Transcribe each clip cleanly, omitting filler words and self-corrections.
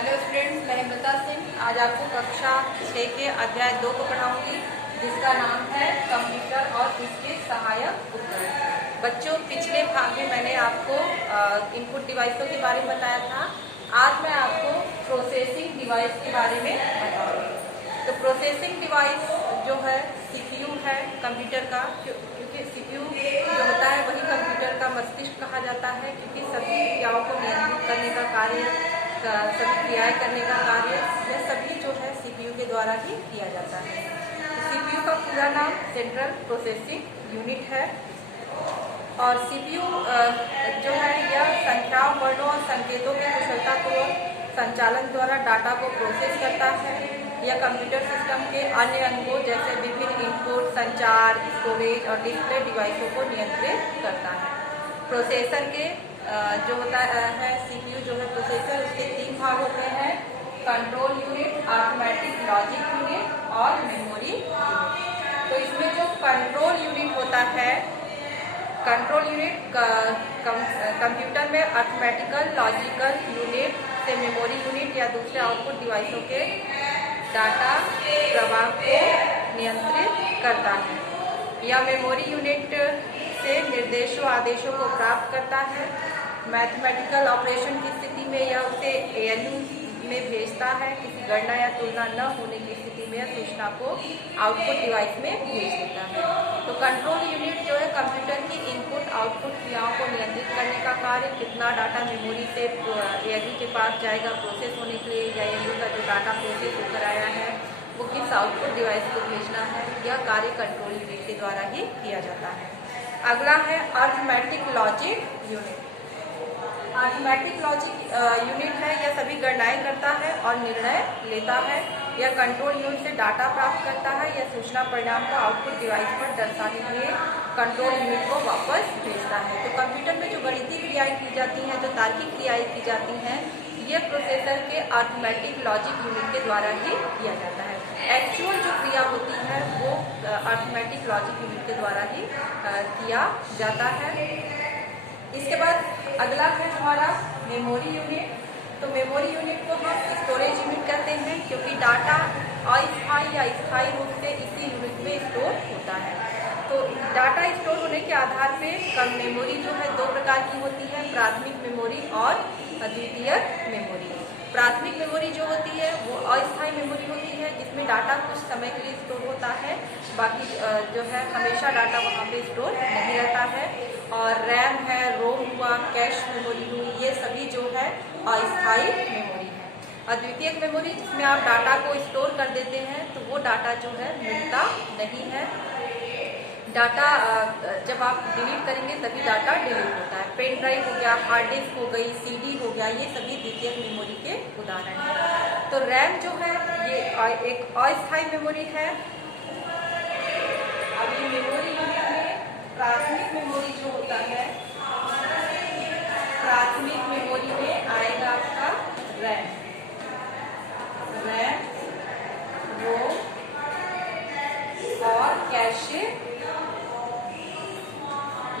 Hello students, मैं हेमलता सिंह आज आपको कक्षा 6 के अध्याय 2 को पढ़ाऊंगी, जिसका नाम है कंप्यूटर और इसके सहायक उपकरण। बच्चों, पिछले भाग में मैंने आपको इनपुट डिवाइसों के बारे में बताया था। आज मैं आपको प्रोसेसिंग डिवाइस के बारे में बताऊंगी। तो प्रोसेसिंग डिवाइस जो है सीपीयू है कंप्यूटर का, क्योंकि सीपीयू जो होता है वही कंप्यूटर का मस्तिष्क कहा जाता है, क्योंकि सभी क्रियाओं को नियंत्रित करने का कार्य, सभी क्रियाएं करने का कार्य यह सभी जो है सीपीयू के द्वारा ही किया जाता है। सीपीयू का पूरा नाम सेंट्रल प्रोसेसिंग यूनिट है और सीपीयू जो है यह संख्याओं, वर्णों और संकेतों के कुशलतापूर्वक संचालन द्वारा डाटा को प्रोसेस करता है। यह कंप्यूटर सिस्टम के अन्य अंगों जैसे विभिन्न इनपुट, संचार, स्टोरेज और डिस्प्ले डिवाइसों को नियंत्रित करता है। प्रोसेसर के जो होता है सीपीयू जो है प्रोसेसर, उसके 3 भाग होते हैं: control unit, arithmetic logic unit और मेमोरी यूनिट। तो इसमें जो कंट्रोल यूनिट होता है, कंट्रोल यूनिट कंप्यूटर में अरिथमेटिकल लॉजिकल यूनिट से मेमोरी यूनिट या दूसरे आउटपुट डिवाइसों के डाटा प्रवाह को नियंत्रित करता है। यह मेमोरी यूनिट से निर्देशों, आदेशों को प्राप्त करता है। मैथमेटिकल ऑपरेशन की स्थिति में यह उसे एएलयू में भेजता है। किसी गणना या तुलना न होने की स्थिति में यह सूचना को आउटपुट डिवाइस में भेज देता है। तो कंट्रोल यूनिट जो है कंप्यूटर की इनपुट आउटपुट क्रियाओं को नियंत्रित करने का कार्य, कितना डाटा मेमोरी से एएलयू के पास जाएगा प्रोसेस होने के लिए, या एएलयू का जो डाटा प्रोसेस होकर आया है वो किस आउटपुट डिवाइस को भेजना है, यह कार्य कंट्रोल यूनिट के द्वारा ही किया जाता है। अगला है arithmetic logic unit. Arithmetic logic unit है, यह सभी गणनाएं करता है और निर्णय लेता है। यह कंट्रोल यूनिट से डाटा प्राप्त करता है। यह सूचना परिणाम को आउटपुट डिवाइस पर दर्शाने के लिए कंट्रोल यूनिट को वापस भेजता है। तो कंप्यूटर में जो गणितीय क्रियाएं की जाती हैं, जो तार्किक क्रियाएं की जाती हैं, ये प्रोसेसर के अरिथमेटिक लॉजिक यूनिट के द्वारा ही किया जाता है। एक्चुअल जो क्रिया होती है वो अरिथमेटिक लॉजिक यूनिट के द्वारा ही किया जाता है। इसके बाद अगला है हमारा मेमोरी यूनिट। तो मेमोरी यूनिट को हम स्टोरेज यूनिट कहते हैं, क्योंकि डाटा अस्थायी या स्थायी रूप से इसी यूनिट में स्टोर होता है। तो डाटा स्टोर होने के आधार पे मेमोरी जो है 2 प्रकार की होती है: प्राथमिक मेमोरी और द्वितीयक मेमोरी। प्राथमिक मेमोरी जो होती है वो अस्थायी मेमोरी होती है, जिसमें डाटा कुछ समय के लिए स्टोर होता है, बाकी जो है हमेशा डाटा वहाँ पे स्टोर नहीं रहता है। और रैम है, रोम हुआ, कैश मेमोरी हुई, ये सभी जो है अस्थायी मेमोरी है। और द्वितीयक मेमोरी जिसमें आप डाटा को स्टोर कर देते हैं, तो वो डाटा जो है मिलता नहीं है। डाटा जब आप डिलीट करेंगे तभी डाटा डिलीट होता है। पेन ड्राइव हो गया, हार्ड डिस्क हो गई, सीडी हो गया, ये सभी द्वितीयक मेमोरी के उदाहरण हैं। तो रैम जो है ये एक अस्थायी मेमोरी है। अभी मेमोरी यूनिट में प्राथमिक मेमोरी जो होता है, प्राथमिक मेमोरी में आएगा आपका रैम, रोम और कैशे,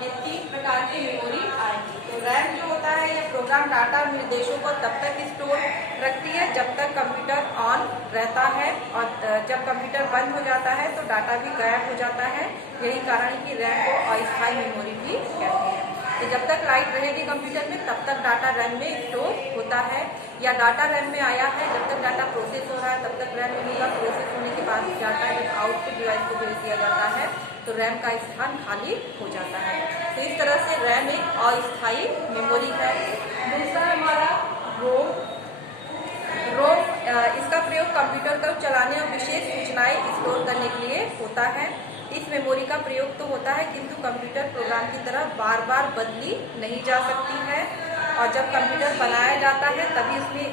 ये 3 प्रकार की मेमोरी आएगी। तो रैम जो होता है यह प्रोग्राम डाटा और निर्देशों को तब तक स्टोर रखती है जब तक कंप्यूटर ऑन रहता है, और जब कंप्यूटर बंद हो जाता है तो डाटा भी गायब हो जाता है। यही कारण है कि रैम को अस्थायी मेमोरी भी कहते हैं। तो जब तक लाइट रहेगी कंप्यूटर में तब तक डाटा रैम में स्टोर होता है, या डाटा रैम में आया है जब तक डाटा प्रोसेस हो रहा है तब तक रैम में होगा। प्रोसेस होने के बाद जाता है, जब आउटपुट डिवाइस को भेज दिया जाता है तो रैम का स्थान खाली हो जाता है। तो इस तरह से रैम एक अस्थायी मेमोरी है। दूसरा हमारा रोम। इसका प्रयोग कंप्यूटर को चलाने और विशेष सूचनाएं स्टोर करने के लिए होता है। इस मेमोरी का प्रयोग तो होता है, किंतु कंप्यूटर प्रोग्राम की तरह बार बार बदली नहीं जा सकती है, और जब कंप्यूटर बनाया जाता है तभी उसमें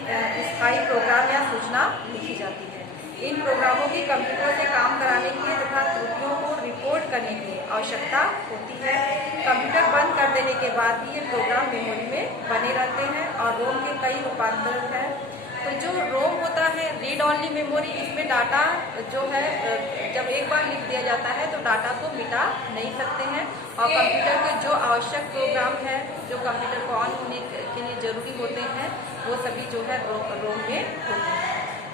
स्थायी प्रोग्राम या सूचना लिखी जाती है। इन प्रोग्रामों की कंप्यूटर से काम कराने के लिए तथा त्रुटियों को रिपोर्ट करने के लिए आवश्यकता होती है। कंप्यूटर बंद कर देने के बाद भी ये प्रोग्राम मेमोरी में बने रहते हैं, और रोम के कई रूपांतर हैं। तो जो रोम होता है रीड ऑनली मेमोरी, इसमें डाटा जो है जब एक बार लिख दिया जाता है तो डाटा को मिटा नहीं सकते हैं, और कंप्यूटर के जो आवश्यक प्रोग्राम है जो कंप्यूटर को ऑन होने के लिए जरूरी होते हैं वो सभी जो है रोम में होते हैं।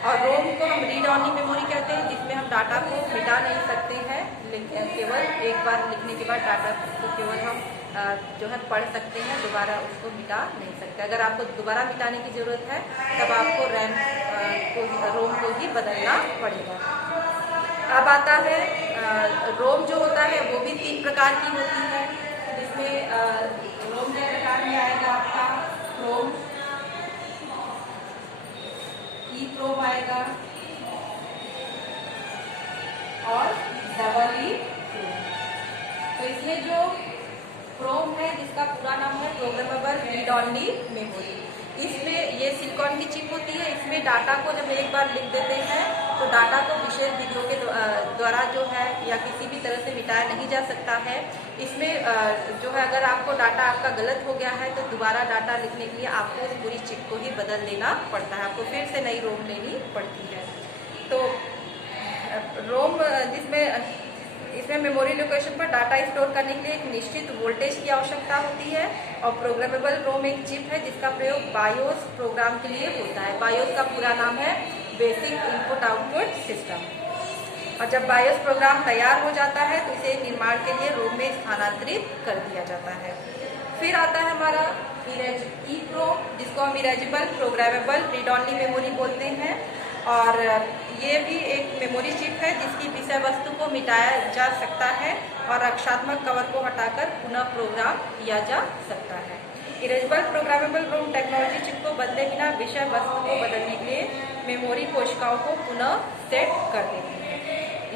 और रोम को हम रीड ऑनली मेमोरी कहते हैं, जिसमें हम डाटा को मिटा नहीं सकते हैं, केवल एक बार लिखने के बाद डाटा को केवल हम जो है पढ़ सकते हैं, दोबारा उसको मिटा नहीं सकते। अगर आपको दोबारा मिटाने की ज़रूरत है तब आपको रोम को ही बदलना पड़ेगा। अब आता है रोम जो होता है वो भी 3 प्रकार की होती है, जिसमें रोम के प्रकार में आएगा आपका रोम, EEPROM आएगा और डबल EEPROM। तो इसमें जो प्रोम है, जिसका पूरा नाम है प्रोग्रामेबल रीड ऑनली मेमोरी, इसमें ये सिलिकॉन की चिप होती है। इसमें डाटा को जब एक बार लिख देते हैं तो डाटा को विशेष विधियों के द्वारा जो है या किसी भी तरह से मिटाया नहीं जा सकता है। इसमें जो है अगर आपको डाटा आपका गलत हो गया है तो दोबारा डाटा लिखने के लिए आपको उस पूरी चिप को ही बदल देना पड़ता है, आपको फिर से नई रोम लेनी पड़ती है। तो रोम इसमें मेमोरी लोकेशन पर डाटा स्टोर करने के लिए एक निश्चित वोल्टेज की आवश्यकता होती है। और प्रोग्रामेबल रोम एक चिप है जिसका प्रयोग बायोस प्रोग्राम के लिए होता है। बायोस का पूरा नाम है बेसिक इनपुट आउटपुट सिस्टम। और जब बायोस प्रोग्राम तैयार हो जाता है तो इसे निर्माण के लिए रोम में स्थानांतरित कर दिया जाता है। फिर आता है हमारा EEPROM, जिसको हम erasable programmable read only memory बोलते हैं। और ये भी एक मेमोरी चिप है जिसकी विषय वस्तु को मिटाया जा सकता है और रक्षात्मक कवर को हटाकर पुनः प्रोग्राम किया जा सकता है। इरेजेबल प्रोग्रामेबल रोम टेक्नोलॉजी चिप को बदले बिना विषय वस्तु को बदलने के लिए मेमोरी कोशिकाओं को पुनः सेट कर देती है।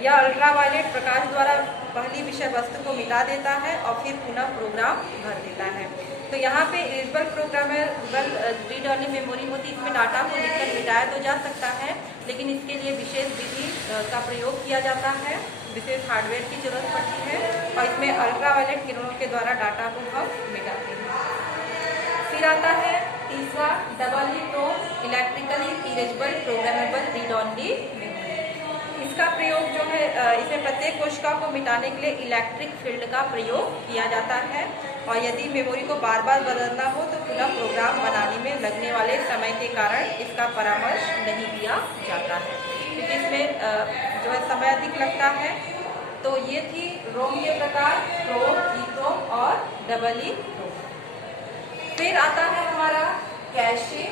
यह अल्ट्रावायलेट प्रकाश द्वारा पहली विषय वस्तु को मिटा देता है और फिर पुनः प्रोग्राम भर देता है। तो यहाँ पे erasable programmable read only memory होती है, इसमें डाटा को लिखकर मिटाया तो जा सकता है, लेकिन इसके लिए विशेष विधि का प्रयोग किया जाता है, विशेष हार्डवेयर की जरूरत पड़ती है और इसमें अल्ट्रावायलेट किरणों के द्वारा डाटा को हम मिटाते हैं। फिर आता है तीसरा double EEPROM, electrically erasable programmable read only memory. इसका प्रयोग जो है इसे प्रत्येक कोशिका को मिटाने के लिए इलेक्ट्रिक फील्ड का प्रयोग किया जाता है और यदि मेमोरी को बार बार बदलना हो तो पुनः प्रोग्राम बनाने में लगने वाले समय के कारण इसका परामर्श नहीं किया जाता है, क्योंकि इसमें जो है समय अधिक लगता है। तो ये थी रोम के प्रकार, प्रोम, EEPROM और डबल EEPROM। फिर आता है हमारा कैशे।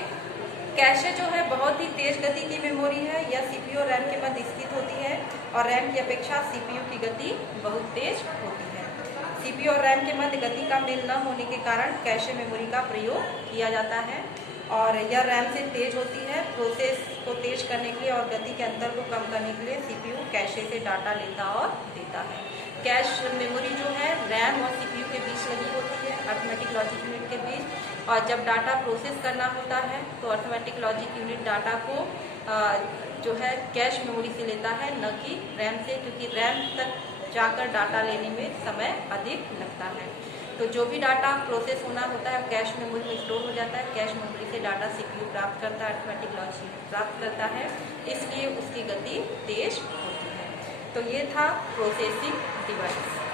कैशे जो है बहुत ही तेज गति की मेमोरी है। यह CPU और रैम के मध्य स्थित होती है और रैम की अपेक्षा CPU की गति बहुत तेज होती है। CPU और रैम के मध्य गति का मेल न होने के कारण कैशे मेमोरी का प्रयोग किया जाता है और यह रैम से तेज होती है। प्रोसेस को तेज करने के लिए और गति के अंतर को कम करने के लिए CPU कैशे से डाटा लेता और देता है। कैश मेमोरी जो है रैम और CPU के बीच लगी होती है, अर्थमेटिक लॉजिक यूनिट के बीच। और जब डाटा प्रोसेस करना होता है तो अर्थमेटिक लॉजिक यूनिट डाटा को जो है कैश मेमोरी से लेता है, न कि रैम से, क्योंकि रैम तक जाकर डाटा लेने में समय अधिक लगता है। तो जो भी डाटा प्रोसेस होना होता है कैश मेमोरी में स्टोर हो जाता है। कैश मेमोरी से डाटा CPU प्राप्त करता है, अर्थमेटिक लॉजिक प्राप्त करता है, इसलिए उसकी गति तेज होती है। तो ये था प्रोसेसिंग डिवाइस।